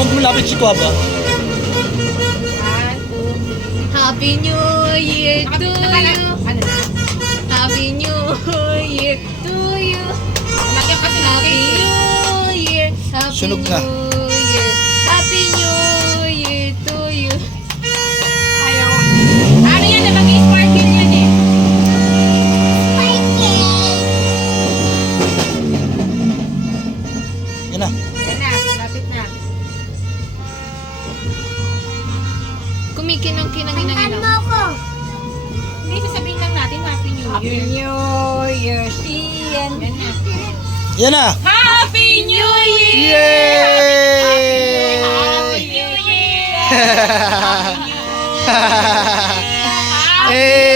huwag mo lapit si Kuwaba. Happy New Year to you. Happy New Year to you. Happy New Year. Happy Sunog na. New Year. Happy New Year to you. Ayaw. Ano yan? Mag-sparkle yan eh. Yan na. Yan na, lapit na. Kumikinang-kinang-inang-inang. Hindi, sasabihin lang natin Happy New Year. Happy New Year, Sian. Yan na. Yan na. Happy New Year! Yay! Happy New Year! Eh!